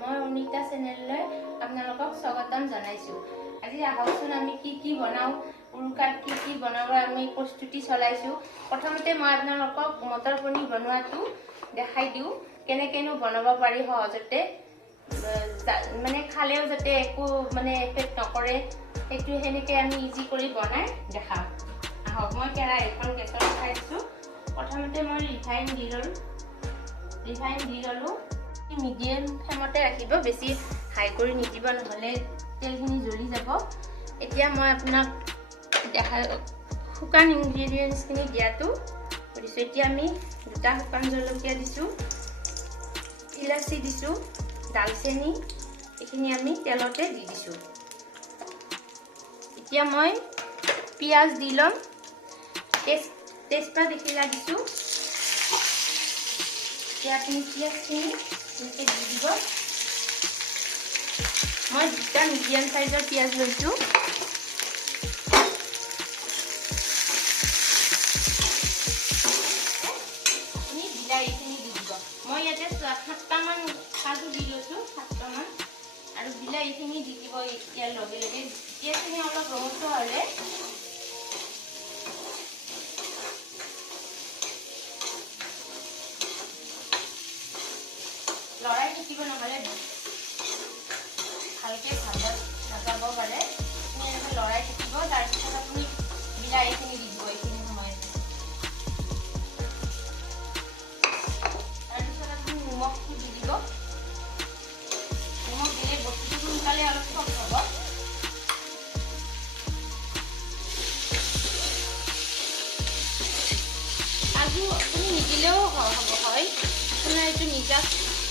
মই অনিতা চেনেললৈ আপোনালোকক স্বাগতম জনাইছো। আজি আহকচোন আমি কি বনাও, উৰুকাত কি বনাব আমি প্ৰস্তুতি চলাইছো। প্ৰথমতে মই আপোনালোকক মটৰ পনীৰ বনোৱাটো দেখাই দিও, কেনেকেনো বনাব পাৰি সহজতে, মানে খালেও যাতে একো মানে এফেক্ট নকৰে, সেইটো হেনেকে আমি ইজি কৰি বনাই দেখাম। আহক, মই কেৰাহী এখন গেছত উঠাইছো। প্ৰথমতে মই ৰিফাইন দি ললো। মিডিয়াম ফ্লেমতে ৰাখিব, বেছি হাই কৰি নিদিব, নহলে তেলখিনি জ্বলি যাব। এতিয়া মই আপোনাক শুকান ইনগ্ৰেডিয়েন্টছখিনি দিয়াটো কৰিছো। এতিয়া আমি দুটা শুকান জলকীয়া দিছো, ইলাচি দিছো, দালচেনি, এইখিনি আমি তেলতে দি দিছো। এতিয়া মই পিঁয়াজ দি লম, তেজপাত দেখিলা দিছো। এতিয়া আপুনি পিঁয়াজখিনি দি দিব। মই দুটা মিডিয়াম সাইজৰ পিঁয়াজ লৈছো। আপুনি বিলাহীখিনি দি দিব। মই ইয়াতে 7টামান কাজু দি লৈছো, 7টামান, আৰু বিলাহীখিনি দি দিব ইয়াৰ লগে লগে। পিঁয়াজখিনি অলপ ৰঙচুৱা হ'লে লৰাই থাকিব, নহলে ভালকে ভাজা নাযাব পাৰে। আপুনি এনেকৈ লৰাই থাকিব, তাৰপিছত আপুনি বিলাহীখিনি দি দিব এইখিনি সময়তে। তাৰপিছত আপুনি নিমখটো দি দিব। নিমখ দিলে বস্তুটো সোনকালে অলপ চফ্ট হ'ব। কাজু আপুনি নিদিলেও হ'ব, হয় আপোনাৰ এইটো নিজা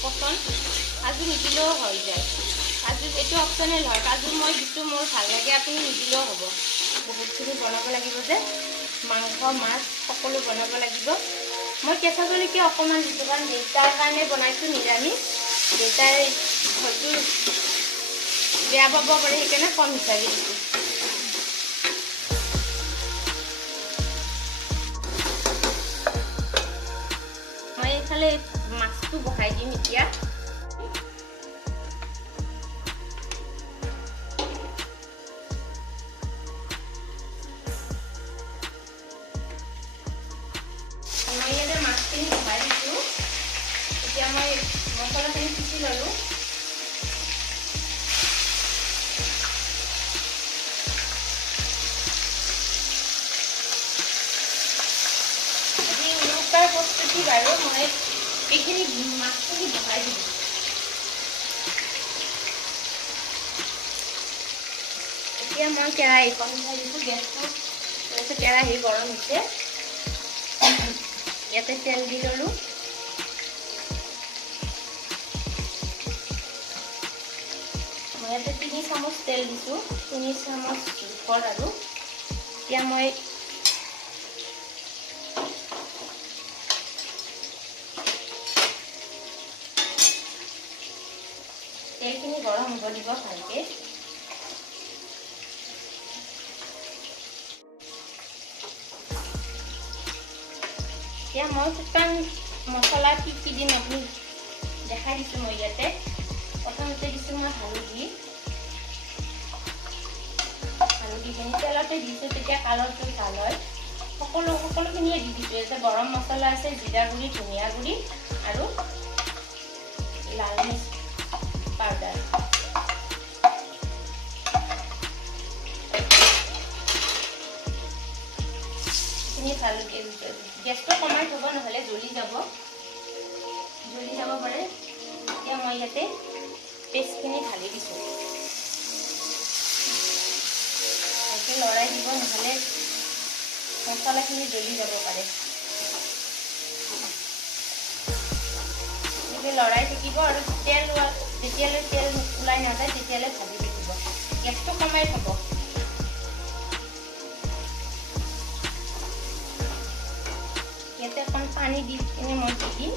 পচন্দ, কাজু নিদিলেও হৈ যায়। কাজু এইটো অপচনেল হয়, কাজু মই দিছোঁ, মোৰ ভাল লাগে, আপুনি নিদিলেও হ'ব। বহুতখিনি বনাব লাগিব যে, মাংস মাছ সকলো বনাব লাগিব। মই কেঁচা জলকীয়া অকণমান দিছোঁ, কাৰণ দেউতাৰ কাৰণে বনাইছোঁ নিৰামিষ। দেউতাই হয়তো বেয়া পাব পাৰে, সেইকাৰণে কম হিচাপে দিছোঁ। মই এইফালে মাছটো বহাই দিম এতিয়া। মই ইয়াতে মাছখিনি বহাই দিছোঁ। এতিয়া মই মছলাখিনি পিচি ল'লোঁ। আজি উৰুকাৰ প্ৰস্তুতি বাৰু, মই এইখিনি মাছখিনি বহাই দিলোঁ। এতিয়া মই কেৰাহীখন উঠাই দিছোঁ, গেছটো কেৰাহী গৰম হৈছে। ইয়াতে তেল দি ললোঁ। মই ইয়াতে 3 চামুচ তেল দিছোঁ, 3 চামুচ জোখৰ। আৰু এতিয়া মই তেলখিনি গৰম হ'ব দিব ভালকে। এতিয়া মই শুকান মছলা কি দিম আপুনি দেখাই দিছোঁ। মই ইয়াতে প্ৰথমতে দিছোঁ মই হালধিখিনি তেলতে দিছোঁ, তেতিয়া কালাৰটো ভাল হয়। সকলোখিনিয়ে দি দিছোঁ। ইয়াতে গৰম মছলা আছে, জিৰা গুড়ি, ধনিয়া গুড়ি আৰু লাল মিৰ্চ পাউডাৰ। ভালকে গেছটো কমাই থ'ব, নহ'লে জ্বলি যাব পাৰে। এতিয়া মই ইয়াতে পেষ্টখিনি ঢালি দিছোঁ। ভালকে লৰাই দিব, নহ'লে মছলাখিনি জ্বলি যাব পাৰে। এনেকৈ লৰাই থাকিব, আৰু যেতিয়ালৈ তেল ওলাই নাযায় তেতিয়ালৈ ভাজি থাকিব। গেছটো কমাই থ'ব। ইয়াতে অকণ পানী দি কিনে মই দি দিম।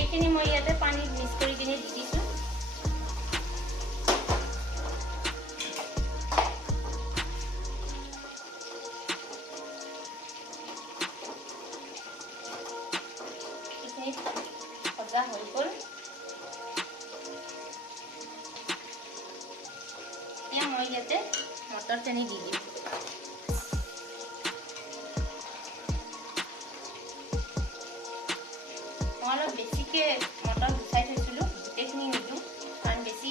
এইখিনি মই ইয়াতে পানী মিক্স কৰি কিনে দি দিছোঁ। ভাজা হৈ গ'ল। এতিয়া মই ইয়াতে মটৰখিনি দি দিম। মই অলপ বেছিকৈ মটৰ গুচাই থৈছিলোঁ, গোটেইখিনি নিদিওঁ কাৰণ বেছি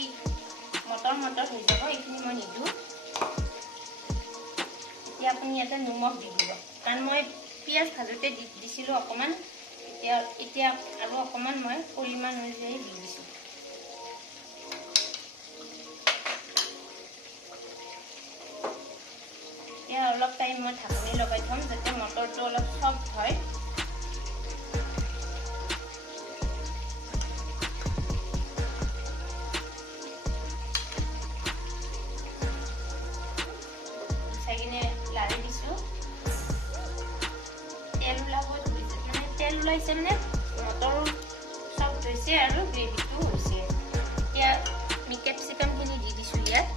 মটৰ হৈ যাব, এইখিনি মই নিদিওঁ। এতিয়া আপুনি ইয়াতে নিমখ দি দিব কাৰণ মই পিঁয়াজ ভাজোঁতে দিছিলোঁ অকণমান, এতিয়া আৰু অকণমান মই পৰিমাণ অনুযায়ী দি দিছোঁ। এতিয়া অলপ টাইম মই ঢাকনি লগাই থ'ম যাতে মটৰটো অলপ চফ্ট হয়। চাই কিনে লাৰি দিছোঁ। তেল ওলাইছে মানে মটৰ চফ্ট হৈছে আৰু গ্ৰেভিটো হৈছে। এতিয়া আমি কেপচিকামখিনি দি দিছোঁ ইয়াত।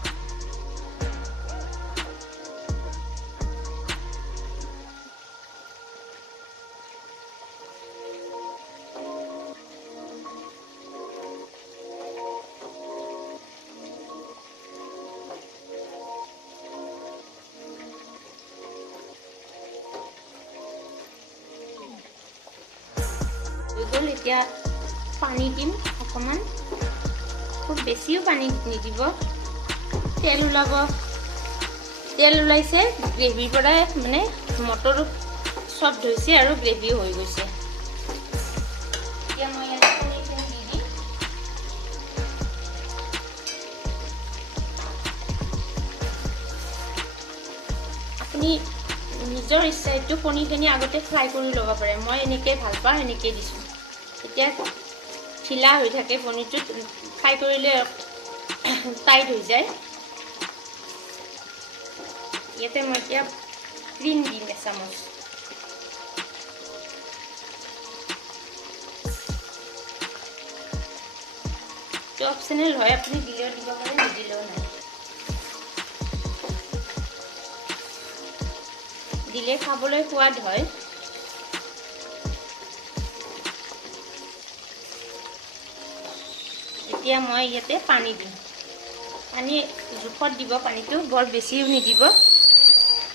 এতিয়া পানী দিম অকণমান, খুব বেছিও পানী নিদিব। তেল ওলাইছে গ্ৰেভিৰ পৰাই, মানে মটৰ চফ্ট হৈছে আৰু গ্ৰেভিও হৈ গৈছে। এতিয়া মই ইয়াতে পনীৰখিনি দি দিম। আপুনি নিজৰ ইচ্ছা এইটো পনীৰখিনি আগতে ফ্ৰাই কৰি ল'ব পাৰে। মই এনেকৈ ভাল পাওঁ, এনেকৈ দিছোঁ। এতিয়া ঢিলা হৈ থাকে পনীৰটো, ফ্ৰাই কৰিলে টাইট হৈ যায়। ইয়াতে মই এতিয়া ক্ৰীম দিম এচামুচ। এইটো অপচনেল হয়, আপুনি দিলেও দিব পাৰে, নিদিলেও নাই। দিলে খাবলৈ সোৱাদ হয়। এতিয়া মই ইয়াতে পানী দিম। পানী জোখত দিব, পানীটো বৰ বেছিও নিদিব,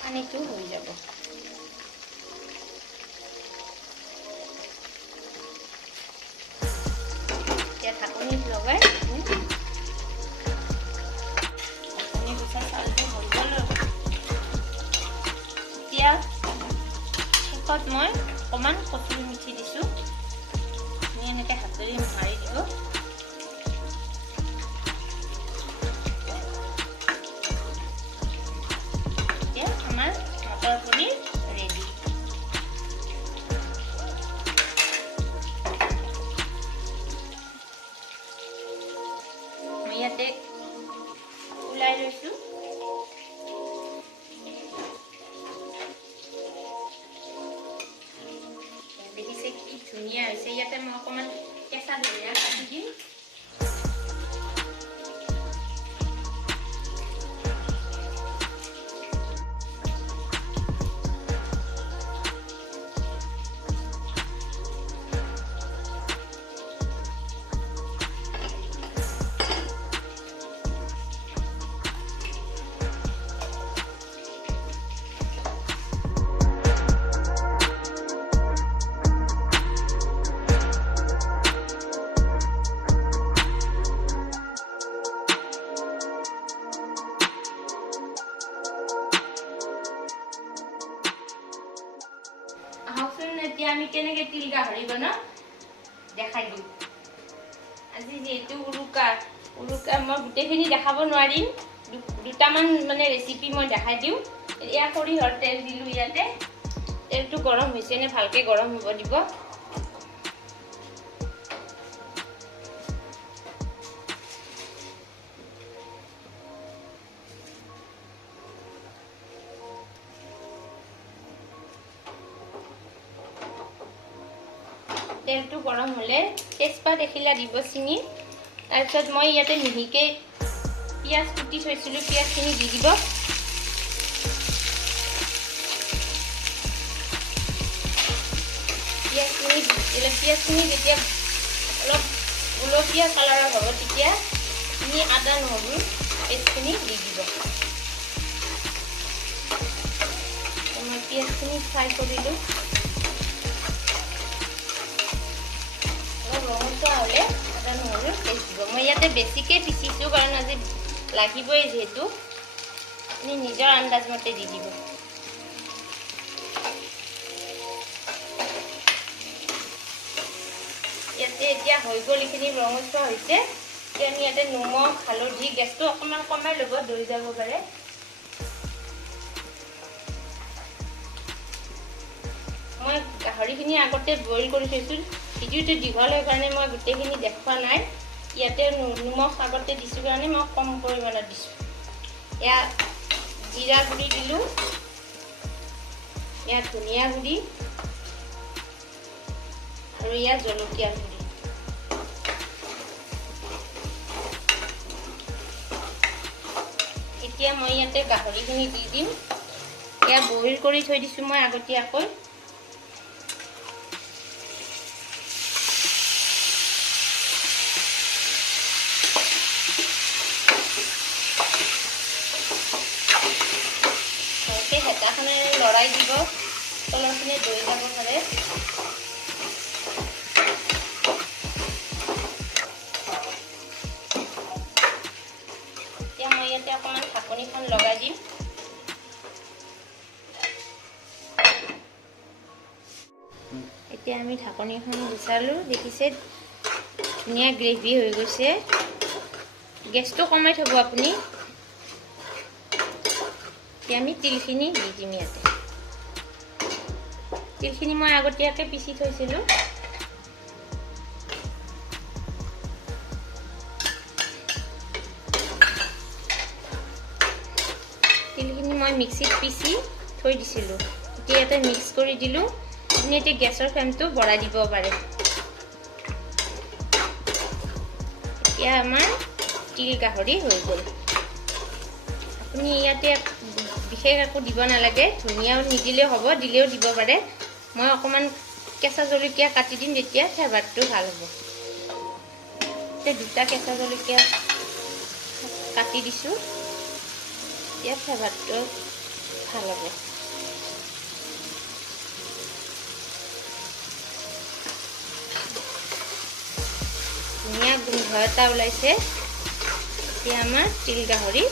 পানীটো হৈ যাব। এতিয়া ঢাকনি লগাই ঢাকনি গুচাই চাউলটো হৈ গ'ল। এতিয়া শেষত মই অকণমান কচুৰি মিঠি দিছোঁ। আপুনি এনেকৈ হাতেৰে মাৰি দিব। আমাৰ মটৰ পনীৰ ৰেডি। মই ইয়াতে ওলাই লৈছোঁ। দেখিছে কি ধুনীয়া হৈছে। ইয়াতে মই অকণমান কেঁচা ধনিয়া কাটি দিম। এতিয়া আমি কেনেকৈ তিল গাহৰি বনাম দেখাই দিম। আজি যেহেতু উৰুকা মই গোটেইখিনি দেখাব নোৱাৰিম, দুটামান মানে ৰেচিপি মই দেখাই দিওঁ। এয়া সৰিয়হৰ তেল দিলোঁ ইয়াতে। তেলটো গৰম হৈছে নে ভালকৈ গৰম হ'ব দিব। তেলটো গৰম হ'লে তেজপাত এখিলা দিব চিঙি। তাৰপিছত মই ইয়াতে মিহিকৈ পিঁয়াজ কুটি থৈছিলোঁ, পিঁয়াজখিনি দি দিব। পিঁয়াজখিনি যেতিয়া গুলপীয়া কালাৰৰ হ'ব তেতিয়া আপুনি আদা নহৰু পেষ্টখিনি দি দিব। মই পিঁয়াজখিনি ফ্ৰাই কৰিলোঁ। অলপ ৰঙচুৱা হ'লে আদা নহৰু পেষ্ট দিব। মই ইয়াতে বেছিকৈ পিচিছোঁ কাৰণ আজি লাগিবই যিহেতু আপুনি নিজৰ আন্দাজ মতে দি দিব। ইয়াতে এতিয়া হৈ গ'ল, এইখিনি ৰঙচুৱা হৈছে। এতিয়া আমি ইয়াতে নিমখ হালধি গেছটো অকণমান কমাই ল'ব, দৈ যাব পাৰে। মই গাহৰিখিনি আগতে বইল কৰি থৈছোঁ, ভিডিঅ'টো দীঘল হয় কাৰণে মই গোটেইখিনি দেখুওৱা নাই। ইয়াতে নিমখ আগতে দিছোঁ কাৰণে মই কম পৰিমাণত দিছোঁ। ইয়াত জিৰা গুড়ি দিলোঁ, ইয়াত ধনিয়া গুড়ি আৰু ইয়াত জলকীয়া গুড়ি। এতিয়া মই ইয়াতে গাহৰিখিনি দি দিম। ইয়াত বইল কৰি থৈ দিছোঁ মই আগতীয়াকৈ। হেতাখনেৰে লৰাই দিব, তলৰখিনি দৈ যাব পাৰে। এতিয়া মই ইয়াতে অকণমান ঢাকনিখন লগাই দিম। এতিয়া আমি ঢাকনিখন গুচালোঁ, দেখিছে ধুনীয়া গ্ৰেভি হৈ গৈছে। গেছটো কমাই থ'ব আপুনি। এতিয়া আমি তিলখিনি দি দিম ইয়াতে। তিলখিনি মই আগতীয়াকৈ পিচি থৈছিলোঁ। তিলখিনি মই মিক্সিত পিচি থৈ দিছিলোঁ। এতিয়া ইয়াতে মিক্স কৰি দিলোঁ। আপুনি এতিয়া গেছৰ ফ্লেমটো বঢ়াই দিব পাৰে। এতিয়া আমাৰ তিল গাহৰি হৈ গ'ল। আপুনি ইয়াতে বিশেষ একো দিব নালাগে, ধনিয়াও নিদিলেও হ'ব, দিলেও দিব পাৰে। মই অকণমান কেঁচা জলকীয়া কাটি দিম, তেতিয়া ফ্লেভাৰটো ভাল হ'ব। এতিয়া 2টা কেঁচা জলকীয়া কাটি দিছোঁ, এতিয়া ফ্লেভাৰটো ভাল হ'ব। ধুনীয়া গোন্ধ এটা ওলাইছে। এতিয়া আমাৰ তিল গাহৰি